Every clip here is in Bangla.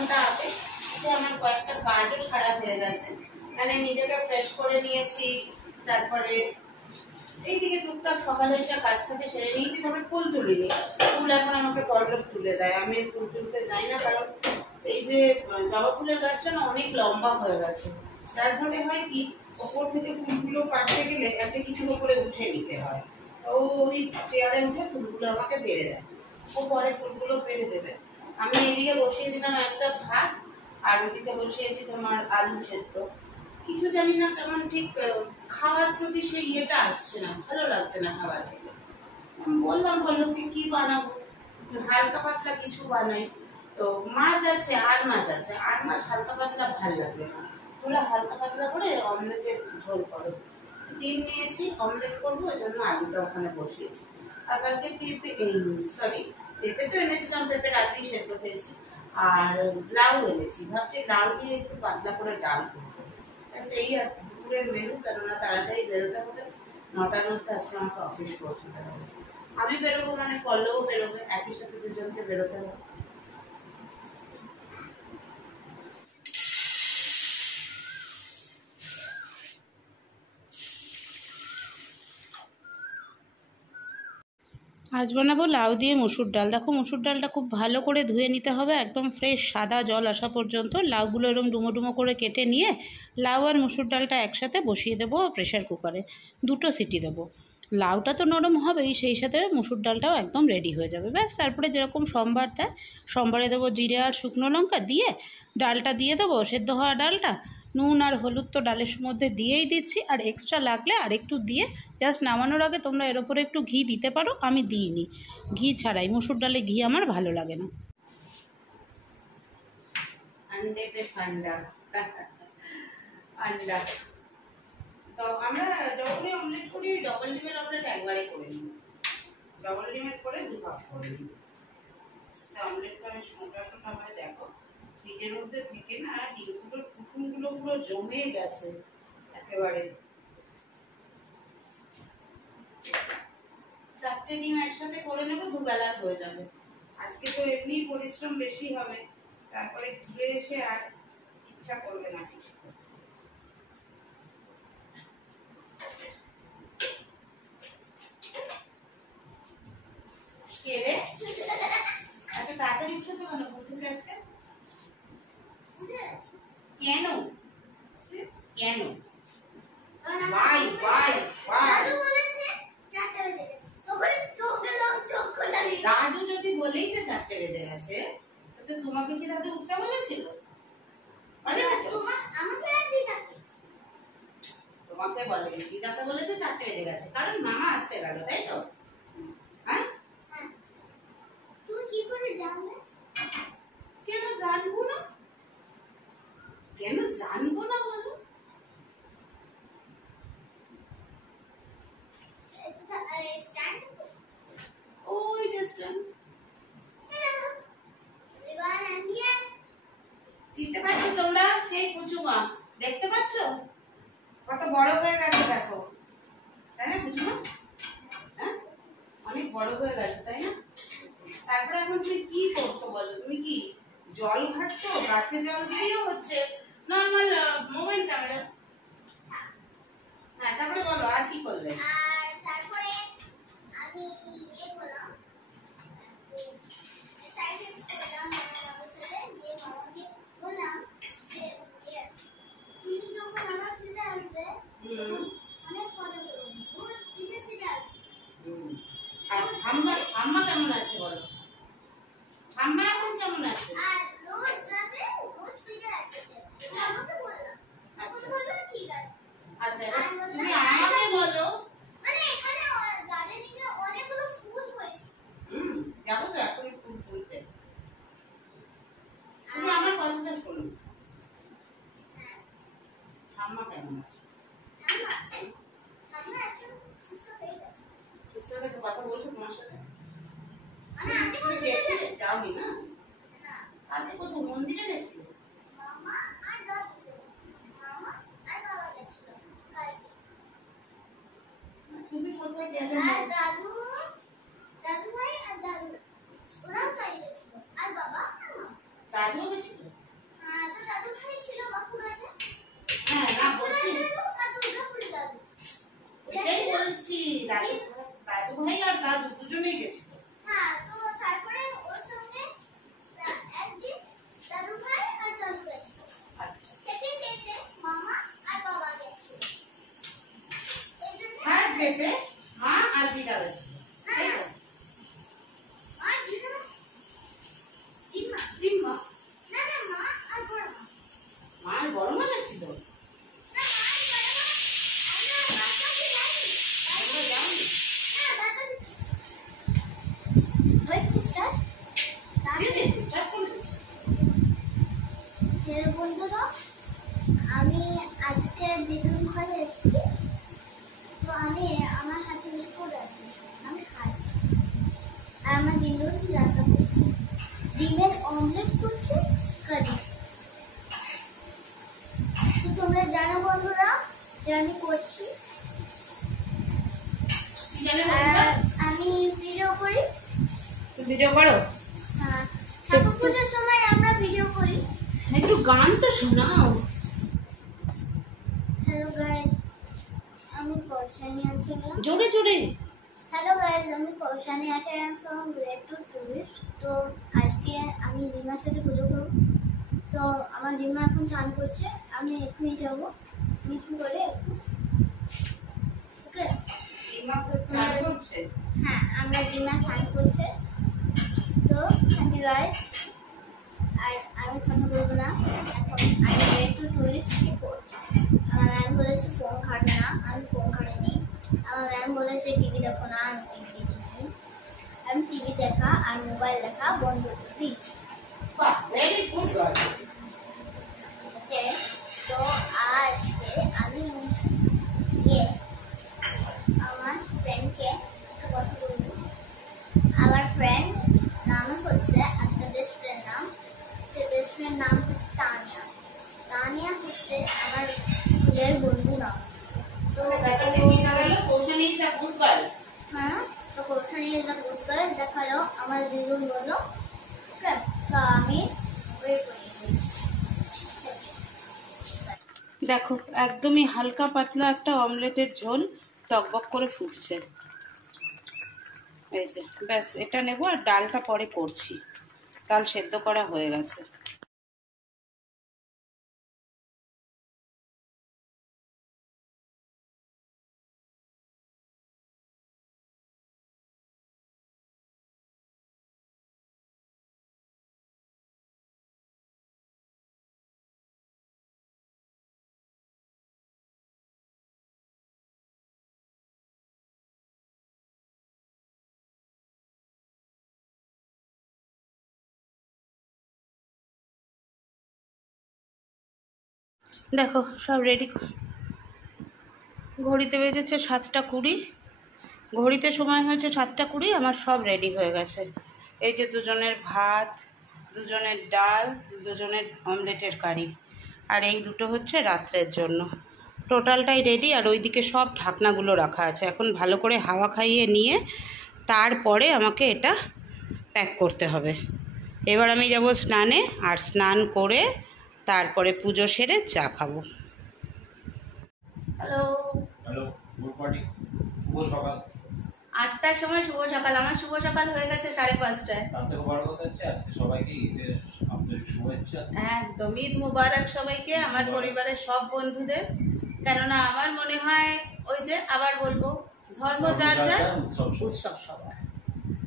ঘন্টা আগে আমার কয়েকটা কাজও সারা হয়ে গেছে, মানে নিজেকে ফ্রেশ করে নিয়েছি, তারপরে এইদিকে টুকটাক সকালের যা কাজ থেকে সেরে নিয়েছি, তবে ফুল তুলিনি। ফুল এখন আমাকে পল্লব তুলে দেয়, আমি ফুল তুলতে যাই না, কারণ এই যে জবা ফুলের গাছটা না অনেক লম্বা হয়ে গেছে, যার ফলে হয় কি ওপর থেকে ফুলগুলো কাটতে গেলে একটা কিছুর উপরে উঠে নিতে হয়, ও ওই চেয়ারে উঠে ফুলগুলো আমাকে পেরে দেয়, ও পরে ফুলগুলো পেরে দেবে। আমি এইদিকে বসিয়ে দিলাম একটা ভাত, আর ওইদিকে বসিয়েছি তোমার আলু সেদ্ধ। কিছু জানি না কেমন ঠিক খাওয়ার প্রতি সেই ইয়েটা আসছে না, ভালো লাগছে না খাবার খেতে। বললাম পল্লবকে কি বানাবো, হালকা পাতলা কিছু বানাই। তো মাছ আছে, আর মাছ আছে, আর মাছ হালকা পাতলা ভাল লাগবে না, তোরা হালকা পাতলা করে অমলেটের ঝোল করো। ডিম নিয়েছি, অমলেট করবো, ওই জন্য আলুটা ওখানে বসিয়েছি। আর কালকে পেঁপে তো এনেছিলাম, পেঁপে রাতেই সেদ্ধ খেয়েছি। আর লাউ এনেছি, ভাবছি লাউ দিয়ে একটু পাতলা করে ডাল করবো। সেই আর দুপুরের মেনু, কেননা তাড়াতাড়ি বেরোতে হবে, 9টার মধ্যে আজকে আমাকে অফিস পৌঁছতে হবে। আমি বেরোবো মানে পল্লবও বেরোবে, একই সাথে দুজনকে বেরোতে হবে। আজ বানাবো লাউ দিয়ে মসুর ডাল। দেখো মসুর ডালটা খুব ভালো করে ধুয়ে নিতে হবে, একদম ফ্রেশ সাদা জল আসা পর্যন্ত। লাউগুলো এরকম ডুমো ডুমো করে কেটে নিয়ে লাউ আর মসুর ডালটা একসাথে বসিয়ে দেবো প্রেশার কুকারে, 2টো সিটি দেবো। লাউটা তো নরম হবেই, সেই সাথে মসুর ডালটাও একদম রেডি হয়ে যাবে। ব্যাস, তারপরে যেরকম সম্বার দেয়, সম্বারে দেবো জিরে আর শুকনো লঙ্কা দিয়ে, ডালটা দিয়ে দেবো, সেদ্ধ হওয়া ডালটা। নুন আর হলুদ তো ডালের মধ্যে দিয়েই দিচ্ছি, আর এক্সট্রা লাগলে আর একটু দিয়ে জাস্ট নামানোর আগে তোমরা এর ওপরে একটু ঘি দিতে পারো, আমি দিইনি ঘি ছাড়াই, মসুর ডালে ঘি আমার ভালো লাগে না। আমরা যখনই অমলেট করি ডবল ডিমের অমলেট একবারে করে নিই, ডবল ডিমের করে 2 ভাগ করে নিই। অমলেটটা বেশ মোটা সোটা হয়, দেখো ফ্রিজের মধ্যে থেকে না ডিমগুলোর কুসুমগুলো পুরো জমে গেছে একেবারে। 4টে ডিম একসাথে করে নেবো, 2 বেলার হয়ে যাবে। আজকে তো এমনি পরিশ্রম বেশি হবে, তারপরে ঘুরে এসে আর ইচ্ছা করবে না কিছু। কে রে এত তাড়াতাড়ি উঠেছো কেন ঘুরতে আজকে? কেন কেন? বাই বাই বাই, দাদু যদি বলেই যে 4টে বেজে গেছে, তো তোমাকে কি দাদু উঠতে বলেছিল? তোমাকে বলেনি, দিদাকে বলেছে 4টে বেজে গেছে, কারণ মামা আসতে গেল, তাই তো? হ্যাঁ, তুমি কি করে জানলে? কেন জানবো না, কেন জানবো না বলো? ওই যে স্ট্যান্ড, চিনতে পারছো তোমরা? সেই পুচুমা, দেখতে পাচ্ছ কত বড় হয়ে গেছে, দেখো, তাই না পুচুমা? হ্যাঁ, অনেক বড় হয়ে গেছে, তাই না? তারপরে এখন তুমি কি করছো বলো? তুমি কি জল ঘাটছো? গাছে জল দিয়েও হচ্ছে, নরমাল মোবাইল ক্যামেরা। হ্যাঁ, তারপরে বলো আর কি করলে? আর তারপরে আমি ঠাম্মা কেমন আছে বলো? ঠাম্মা এখন কেমন আছে? আচ্ছা, তুমি আমাকে বলো। যাবো তো এখনই ফুল তুলতে, তুমি আমার কথাটা শোনো। ঠাম্মা কেমন আছে? কথা বলছো তোমার সাথে? যাওনি না? আজকে কোথাও মন্দিরে গেছিলে? তুমি কোথায় গেলে? দাদু, দাদু ভাই আর দাদু, ওরাও তাই গেছিল, আর বাবা দাদুও গেছিল। বাড়িতে মা আর দিদা গেছে, মার বড় মা গেছিল। বন্ধুরা, আমি আজকে দিদুন ঘরে এসেছি, তো আমি আমার হাতে বিস্কুট আছে, আমি খাচ্ছি। আর আমার দিদুন রান্না করছে, ডিমের অমলেট করছে কারি। তো তোমরা জানো বন্ধুরা যে আমি করছি, আমি ভিডিও করি। ভিডিও করো? হ্যাঁ, ঠাকুর পূজার সময় আমরা ভিডিও করি। একটু গান তো শোনাও। হ্যালো গাইস, আমি কৌশানী আছি। জোরে জোরে। হ্যালো গাইস, আমি কৌশানী আছি ফ্রম গ্রেড টু টুরিস্ট। তো আজকে আমি রিমার সাথে পুজো করব। তো আমার রিমা এখন চান করছে, আমি এক্ষুনি যাবো মিটিং করে। ওকে, হ্যাঁ, আমরা রিমা চান করছে। তো থ্যাংক ইউ গাইস। আর আমি কথা বলবো না এখন, আমি গ্রেড টু টুরিস্ট করছি। আমার ম্যাম বলেছে ফোন ঘাটে না, আমি ফোন ঘাটিনি। আমার ম্যাম বলেছে টিভি দেখো না, আমি টিভি দেখিনি। আমি টিভি দেখা আর মোবাইল দেখা বন্ধ করে দিয়েছি। Very good. ওকে, তো আজকে আমি আমার ফ্রেন্ডকে একটা কথা বলবো। আমার ফ্রেন্ড নাম হচ্ছে, একটা বেস্ট ফ্রেন্ড নাম, সে বেস্ট ফ্রেন্ড নাম হচ্ছে তানিয়া। তানিয়া হচ্ছে আমার স্কুলের বন্ধু নাম। তো Koushani is a good girl. হ্যাঁ, তো Koushani is a good girl দেখালো আমার দিদুন বললো। ওকে, তো আমি ওয়েট করে নিয়েছি। দেখো একদমই হালকা পাতলা একটা অমলেটের ঝোল টকবক করে ফুটছে। এই যে ব্যাস এটা নেব, আর ডালটা পরে করছি। ডাল সেদ্ধ করা হয়ে গেছে। দেখো সব রেডি। ঘড়িতে বেজেছে 7:20, ঘড়িতে সময় হয়েছে 7:20, আমার সব রেডি হয়ে গেছে। এই যে দুজনের ভাত, দুজনের ডাল, দুজনের অমলেটের কারি, আর এই দুটো হচ্ছে রাত্রের জন্য। টোটালটাই রেডি। আর ওইদিকে সব ঢাকনাগুলো রাখা আছে। এখন ভালো করে হাওয়া খাইয়ে নিয়ে তারপরে আমাকে এটা প্যাক করতে হবে। এবার আমি যাব স্নানে, আর স্নান করে তারপরে পুজো সেরে চা খাবো। হ্যালো হ্যালো, গুড মর্নিং, শুভ সকাল। 8টার সময় শুভ সকাল। আমার শুভ সকাল হয়ে গেছে 5:30টায়। তার থেকে বড় কথা হচ্ছে আজকে সবাইকে ঈদের আন্তরিক শুভেচ্ছা। একদম ঈদ মুবারক সবাইকে, আমার পরিবারের সব বন্ধুদের। কেননা আমার মনে হয় ওই যে আবার বলবো, ধর্ম যার যার, উৎসব সবার।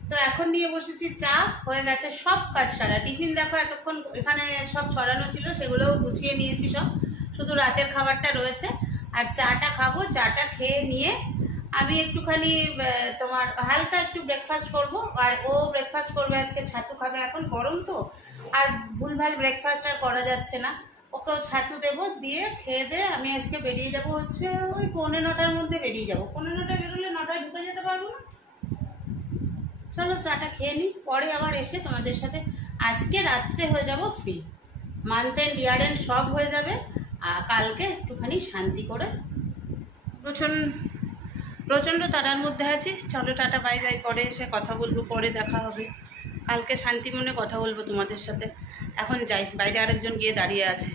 তো এখন নিয়ে বসেছি চা, হয়ে গেছে সব কাজ সারা। টিফিন দেখো এতক্ষণ এখানে সব ছড়ানো ছিল, সেগুলোও গুছিয়ে নিয়েছি সব, শুধু রাতের খাবারটা রয়েছে। আর চাটা খাবো। চাটা খেয়ে নিয়ে আমি একটুখানি তোমার হালকা একটু ব্রেকফাস্ট করব। আর ও ব্রেকফাস্ট করবে আজকে, ছাতু খাবে, এখন গরম তো আর ভুলভাল ব্রেকফাস্ট আর করা যাচ্ছে না। ওকেও ছাতু দেবো, দিয়ে খেয়ে দিয়ে আমি আজকে বেরিয়ে যাবো হচ্ছে ওই 9:45-র মধ্যে বেরিয়ে যাবো। 9:45 বেরোলে 9টায় ঢুকে যেতে পারবো না। চলো চাটা খেয়ে নিই, পরে আবার এসে তোমাদের সাথে। আজকে রাত্রে হয়ে যাব free, month end year end সব হয়ে যাবে। আর কালকে একটুখানি শান্তি করে, প্রচণ্ড তাড়ার মধ্যে আছি। চলো টাটা বাই বাই, পরে এসে কথা বলবো, পরে দেখা হবে। কালকে শান্তি মনে কথা বলবো তোমাদের সাথে। এখন যাই, বাইরে আরেকজন গিয়ে দাঁড়িয়ে আছে।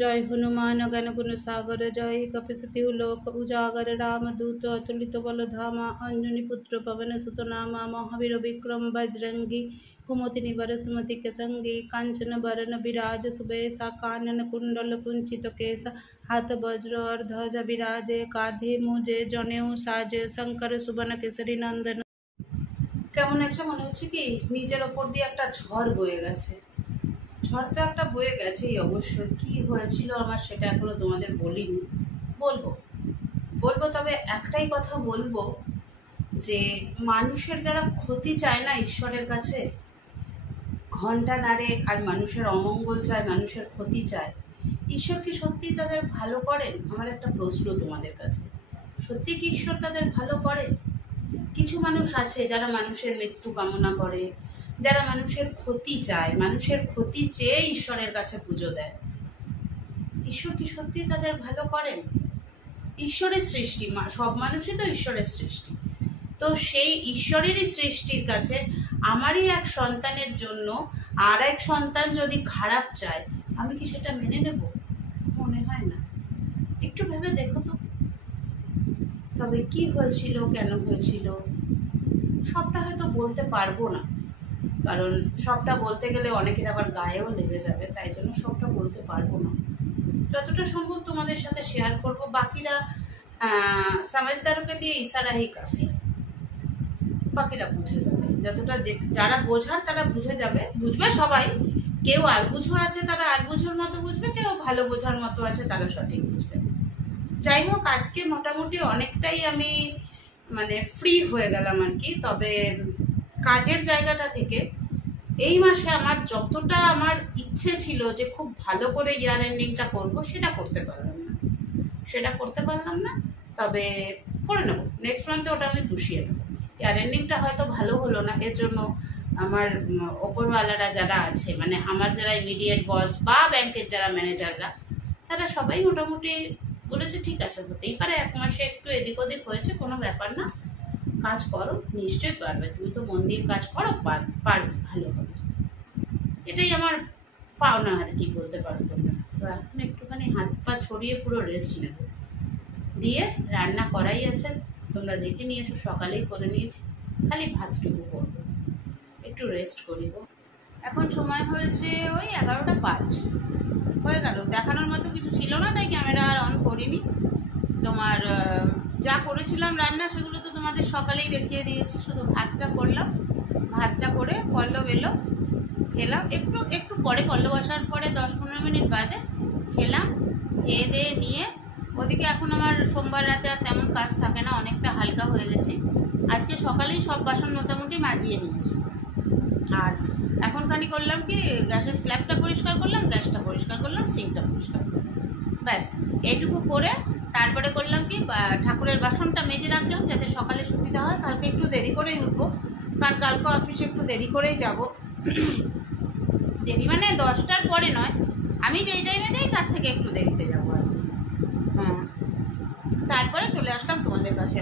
जय हनुमान ज्ञान गुण सागर जय कपिसति लोक उजागर रामदूत अतुलित बल धामा अंजनी पुत्र पवन सुत नामा महावीर विक्रम बजरंगी कुमति निबर सुमति के संगे कांचन बरन विराज सुबेसा कानन कुंडल कुंचित केसा हाथ वज्र और ध्वज विराजे काधे मुजे जनेऊ साजे शंकर सुबन केसरी नंदन। কেমন একটা মনে হচ্ছে কি নিজের ওপর দিয়ে একটা ঝড় বয়ে গেছে। ঝড় তো একটা বয়ে গেছেই অবশ্যই। কি হয়েছিল আমার সেটা এখনো তোমাদের বলিনি, বলবো তবে একটাই কথা বলবো যে মানুষের যারা ক্ষতি চায় না ঈশ্বরের কাছে, ঘন্টা নাড়ে আর মানুষের অমঙ্গল চায়, মানুষের ক্ষতি চায়, ঈশ্বর কি সত্যি তাদের ভালো করেন? আমার একটা প্রশ্ন তোমাদের কাছে, সত্যি কি ঈশ্বর তাদের ভালো করেন? কিছু মানুষ আছে যারা মানুষের মৃত্যু কামনা করে, যারা মানুষের ক্ষতি চায়, মানুষের ক্ষতি চেয়ে ঈশ্বরের কাছে পুজো দেয়। ঈশ্বর কি সত্যি তাদের ভালো করেন? ঈশ্বরের সৃষ্টি, সব মানুষই তো ঈশ্বরের সৃষ্টি। তো সেই ঈশ্বরেরই সৃষ্টির কাছে আমারই এক সন্তানের জন্য আর এক সন্তান যদি খারাপ চায়, আমি কি সেটা মেনে নেব? মনে হয় না। একটু ভেবে দেখো তো। তবে কি হয়েছিল, কেন হয়েছিল, সবটা হয়তো বলতে পারবো না, কারণ সবটা বলতে গেলে অনেকের আবার গায়েও লেগে যাবে, তাই জন্য সবটা বলতে পারবো না। যতটা সম্ভব তোমাদের সাথে শেয়ার করব। বাকিরা সমঝদারকে দিয়ে ইশারা হি কাফি, বাকিরা বুঝে যাবে। যতটা যারা বোঝার তারা বুঝে যাবে, বুঝবে সবাই। কেউ আর বুঝো আছে তারা আর বুঝোর মতো বুঝবে, কেউ ভালো বোঝার মতো আছে তারা সঠিক বুঝবে। যাই হোক, আজকে মোটামুটি অনেকটাই আমি ফ্রি হয়ে গেলাম আর কি। তবে কাজের জায়গাটা থেকে এই মাসে আমার যতটা আমার ইচ্ছে ছিল যে খুব ভালো করে ইয়ার এন্ডিংটা করবো, সেটা করতে পারলাম না। তবে করে নেবো, নেক্সট মান্থে ওটা আমি পুষিয়ে নেবো। ইয়ার এন্ডিংটা হয়তো ভালো হলো না, এর জন্য আমার ওপরওয়ালারা যারা আছে, আমার যারা ইমিডিয়েট বস বা ব্যাংকের যারা ম্যানেজাররা, তারা সবাই মোটামুটি বলেছে ঠিক আছে, হতেই পারে, এক মাসে একটু এদিক ওদিক হয়েছে, কোনো ব্যাপার না, কাজ করো, নিশ্চয়ই পারবে, তুমি তো মন দিয়ে কাজ করো, পারবে, ভালো হবে। এটাই আমার পাওনা আর কি বলতে পারো তোমরা। তো এখন একটুখানি হাত পা ছড়িয়ে পুরো রেস্ট নেব, দিয়ে রান্না করাই আছে, তোমরা দেখে নিয়েছো, সকালেই করে নিয়েছি, খালি ভাতটুকু করবো, একটু রেস্ট করিব। এখন সময় হয়েছে ওই 11টা 5 হয়ে গেল। দেখানোর মতো কিছু ছিল না, তাই ক্যামেরা আর অন করিনি। তোমার যা করেছিলাম রান্না সেগুলো তো তোমাদের সকালেই দেখিয়ে দিয়েছি, শুধু ভাতটা করলাম। ভাতটা করে পল্লব এলো, খেলাম, একটু পরে পল্লব আসার পরে 10-15 মিনিট বাদে খেলাম। খেয়ে দিয়ে নিয়ে ওদিকে এখন আমার সোমবার রাতে আর তেমন কাজ থাকে না, অনেকটা হালকা হয়ে গেছে। আজকে সকালেই সব বাসন মোটামুটি মাজিয়ে নিয়েছি। আর এখন খানি করলাম কি, গ্যাসের স্ল্যাবটা পরিষ্কার করলাম, গ্যাসটা পরিষ্কার করলাম, সিঙ্কটা পরিষ্কার করলাম, ব্যাস এইটুকু করে তারপরে করলাম কি, ঠাকুরের বাসনটা মেজে রাখলাম যাতে সকালে সুবিধা হয়। কালকে একটু দেরি করেই উঠবো, কারণ কালকে অফিসে একটু দেরি করেই যাব। দেরি 10টার পরে নয়, আমি যেই টাইমে যাই তার থেকে একটু দেরিতে যাবো আর কি। হ্যাঁ, তারপরে চলে আসলাম তোমাদের কাছে,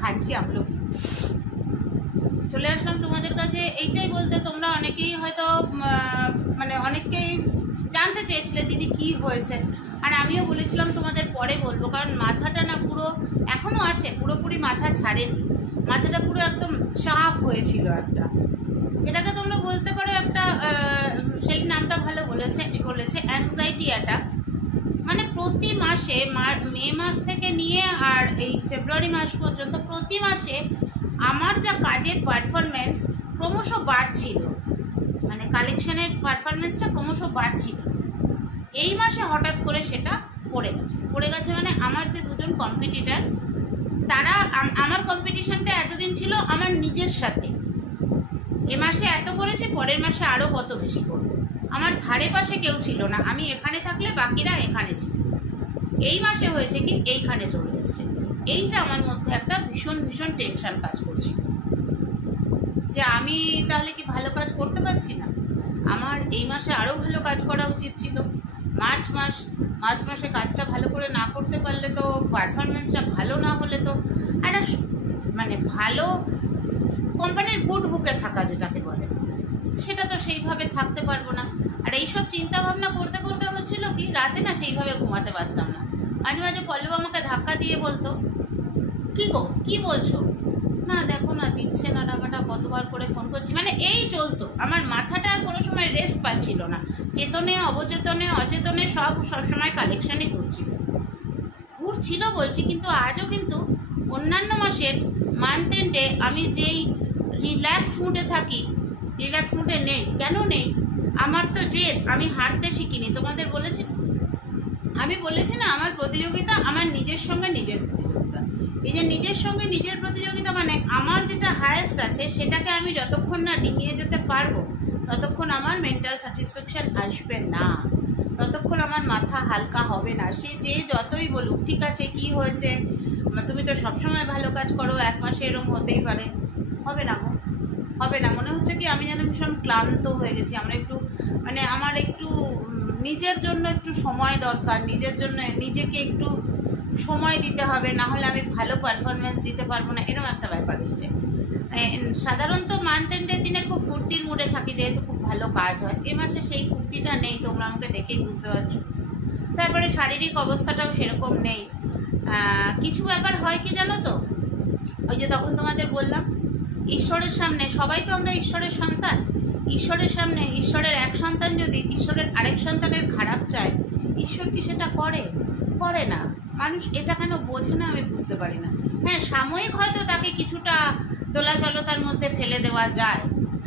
খাচ্ছি আমলকি, চলে আসলাম তোমাদের কাছে এইটাই বলতে। তোমরা অনেকেই হয়তো অনেকেই জানতে চেয়েছিলে দিদি কি হয়েছে, আর আমিও বলেছিলাম তোমাদের পরে বলবো, কারণ মাথাটা না পুরো এখনো আছে, পুরোপুরি মাথা ছাড়েনি, মাথাটা পুরো একদম চাপ হয়েছিল একটা। এটাকে তোমরা বলতে পারো একটা, সেই নামটা ভালো বলেছে অ্যাংজাইটি অ্যাটাক। প্রতি মাসে মে মাস থেকে নিয়ে আর এই ফেব্রুয়ারি মাস পর্যন্ত প্রতি মাসে আমার যা কাজের পারফরমেন্স ক্রমশ বাড়ছিল, কালেকশনের পারফরমেন্সটা ক্রমশ বাড়ছিল। এই মাসে হঠাৎ করে সেটা পড়ে গেছে। আমার যে দুজন কম্পিটিটার, তারা আমার কম্পিটিশনটা এতদিন ছিল আমার নিজের সাথে, এ মাসে এত করেছে, পরের মাসে আরও কত বেশি করবো, আমার ধারে পাশে কেউ ছিল না, আমি এখানে থাকলে বাকিরা এখানে ছিল। এই মাসে হয়েছে কি, এইখানে চলে এসছে। এইটা আমার মধ্যে একটা ভীষণ টেনশন কাজ করছে যে আমি তাহলে কি ভালো কাজ করতে পারছি না। আমার এই মাসে আরও ভালো কাজ করা উচিত ছিল। মার্চ মাসে কাজটা ভালো করে না করতে পারলে তো, পারফরমেন্সটা ভালো না হলে তো একটা ভালো কোম্পানির গুড বুকে থাকা যেটাকে বলে, সেটা তো সেইভাবে থাকতে পারবো না। আর এইসব চিন্তা ভাবনা করতে হচ্ছিল কি, রাতে না সেইভাবে ঘুমাতে পারতাম না। মাঝে মাঝে পল্লব আমাকে ধাক্কা দিয়ে বলতো, কি গো কি বলছো, না দেখো না দিচ্ছে না টাকাটা, কতবার করে ফোন করছি, মানে এই চলতো। আমার মাথাটা আর কোনো সময় রেস্ট পাচ্ছিল না, চেতনে অবচেতনে অচেতনে সবসময় কালেকশনই ঘুরছিল বলছি। কিন্তু আজও কিন্তু অন্যান্য মাসের মান্থ এন্ডে আমি যেই রিল্যাক্স মুডে থাকি, রিল্যাক্স মুডে নেই। কেন নেই? আমার তো জেদ, আমি হারতে শিখিনি। তোমাদের বলেছি, আমি বলেছি না, আমার প্রতিযোগিতা আমার নিজের সঙ্গে নিজের প্রতিযোগিতা। এই যে নিজের সঙ্গে নিজের প্রতিযোগিতা, মানে আমার যেটা হায়েস্ট আছে সেটাকে আমি যতক্ষণ না ডিঙিয়ে যেতে পারবো ততক্ষণ আমার মেন্টাল স্যাটিসফ্যাকশন আসবে না, ততক্ষণ আমার মাথা হালকা হবে না। সে যে যতই বলুক, ঠিক আছে কি হয়েছে, তুমি তো সবসময় ভালো কাজ করো, এক মাসে এরকম হতেই পারে, হবে না গো, হবে না। মনে হচ্ছে কি আমি যেন ভীষণ ক্লান্ত হয়ে গেছি। আমরা একটু মানে আমার একটু নিজের জন্য একটু সময় দরকার, নিজের জন্য নিজেকে একটু সময় দিতে হবে, না হলে আমি ভালো পারফরমেন্স দিতে পারবো না, এরকম একটা ব্যাপার এসছে। সাধারণত মান্থ এন্ডের দিনে খুব ফুর্তির মুডে থাকি, যেহেতু খুব ভালো কাজ হয়। এ মাসে সেই ফুর্তিটা নেই, তোমরা আমাকে দেখেই বুঝতে পারছো। তারপরে শারীরিক অবস্থাটাও সেরকম নেই। কিছু ব্যাপার হয় কি জানো তো, ওই যে তখন তোমাদের বললাম, ঈশ্বরের সামনে সবাই তো আমরা ঈশ্বরের সন্তান, ঈশ্বরের সামনে ঈশ্বরের এক সন্তান যদি ঈশ্বরের আরেক সন্তানের খারাপ চায়, ঈশ্বর কি সেটা করে না? মানুষ এটা কেন বোঝে না আমি বুঝতে পারি না। হ্যাঁ, সাময়িক হয়তো তাকে কিছুটা দোলাচলতার মধ্যে ফেলে দেওয়া যায়,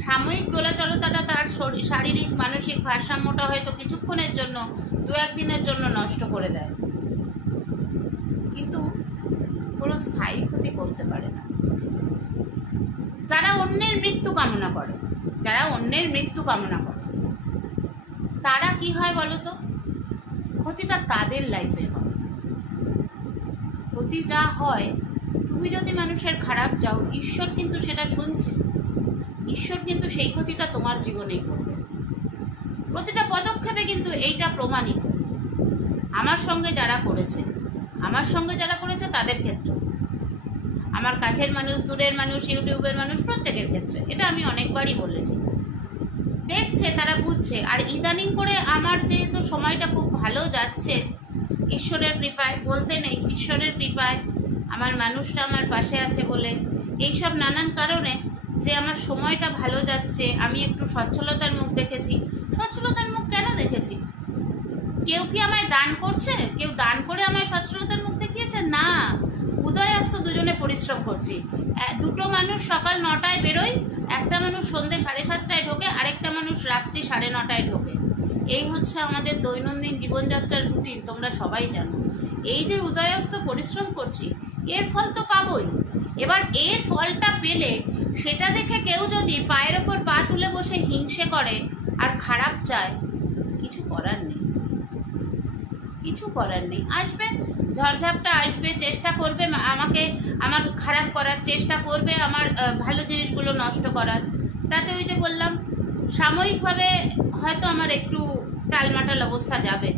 সাময়িক দোলাচলতাটা তার শারীরিক মানসিক ভারসাম্যটা হয়তো কিছুক্ষণের জন্য, দু একদিনের জন্য নষ্ট করে দেয়, কিন্তু কোনো স্থায়ী ক্ষতি করতে পারে না। যারা অন্যের মৃত্যু কামনা করে, তারা কি হয় বলো তো? ক্ষতিটা তাদের লাইফে হয়। ক্ষতি যা হয়, তুমি যদি মানুষের খারাপ চাও, ঈশ্বর কিন্তু সেটা শুনছে, ঈশ্বর কিন্তু সেই ক্ষতিটা তোমার জীবনেই করবে। প্রতিটা পদক্ষেপে কিন্তু এইটা প্রমাণিত। আমার সঙ্গে যারা করেছে তাদের ক্ষেত্রে, আমার কাছের মানুষ, দূরের মানুষ, ইউটিউবের মানুষ, প্রত্যেকের ক্ষেত্রে এটা আমি অনেকবারই বলেছি। দেখছে, তারা বুঝছে। আর ইদানিং করে আমার যেহেতু সময়টা খুব ভালো যাচ্ছে, ঈশ্বরের কৃপায় বলতে নেই, ঈশ্বরের কৃপায় আমার মানুষটা আমার পাশে আছে বলে, এইসব নানান কারণে যে আমার সময়টা ভালো যাচ্ছে, আমি একটু সচ্ছলতার মুখ দেখেছি। সচ্ছলতার মুখ কেন দেখেছি? কেউ কি আমায় দান করছে? কেউ দান করে আমায় সচ্ছলতার মুখ দেখিয়েছে? না, উদয়াস্ত দুজনে পরিশ্রম করছি। দুটো মানুষ সকাল 9টায় বেরোয়, একটা মানুষ সন্ধ্যে 7:30টায় ঢোকে, আরেকটা মানুষ রাত্রি 9:30টায় ঢোকে। এই হচ্ছে আমাদের দৈনন্দিন জীবনযাত্রার রুটিন, তোমরা সবাই জানো। এই যে উদয়াস্ত পরিশ্রম করছি, এর ফল তো পাবোই। এবার এর ফলটা পেলে সেটা দেখে কেউ যদি পায়ের ওপর পা তুলে বসে হিংসে করে আর খারাপ চায়, কিছু করার নেই। আসবে, ঝড়ঝাপটা আসবে, চেষ্টা করবে আমাকে, আমার খারাপ করার চেষ্টা করবে, আমার ভালো জিনিসগুলো নষ্ট করার। তাতে ওই যে বললাম, সাময়িকভাবে হয়তো আমার একটু টালমাটাল অবস্থা যাবে,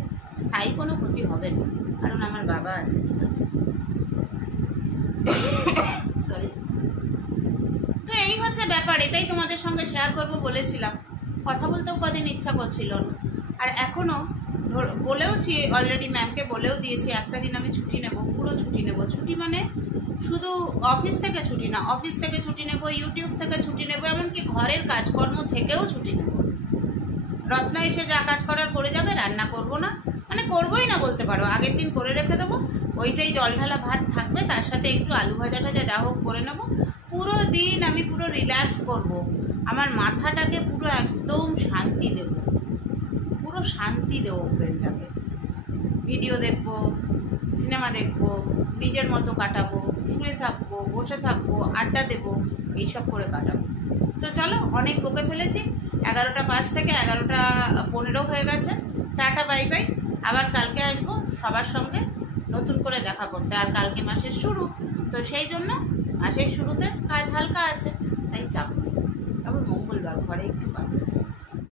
স্থায়ী কোনো ক্ষতি হবে না, কারণ আমার বাবা আছে। সরি। তো এই হচ্ছে ব্যাপার, এটাই তোমাদের সঙ্গে শেয়ার করব বলেছিলাম। কথা বলতেও কদিন ইচ্ছা করছিল না, আর এখনো বলেওছি, অলরেডি ম্যামকে বলেও দিয়েছি, একটা দিন আমি ছুটি নেব, পুরো ছুটি নেব। ছুটি মানে শুধু অফিস থেকে ছুটি না, অফিস থেকে ছুটি নেব, ইউটিউব থেকে ছুটি নেব, এমনকি ঘরের কাজকর্ম থেকেও ছুটি নেব। রত্না এসে যা কাজ করার করে যাবে, রান্না করব না, মানে করবোই না বলতে পারো, আগের দিন করে রেখে দেবো, ওইটাই জল ঢালা ভাত থাকবে, তার সাথে একটু আলু ভাজা টাজা যা হোক করে নেবো। পুরো দিন আমি পুরো রিল্যাক্স করব, আমার মাথাটাকে পুরো একদম শান্তি দেবো, পুরো শান্তি দেবো ব্রেনটাকে। ভিডিও দেখবো, সিনেমা দেখবো, নিজের মতো কাটাবো, শুয়ে থাকবো, বসে থাকবো, আড্ডা দেবো, এইসব করে কাটাবো। তো চলো, অনেক বকে ফেলেছি, 11টা 5 থেকে 11টা 15 হয়ে গেছে। Tata, bye bye. আবার কালকে আসবো সবার সঙ্গে নতুন করে দেখা করতে। আর কালকে মাসের শুরু, তো সেই জন্য মাসের শুরুতে কাজ হালকা আছে, তাই চাপ নেই। তবে মঙ্গলবার ঘরে একটু কাজ আছে।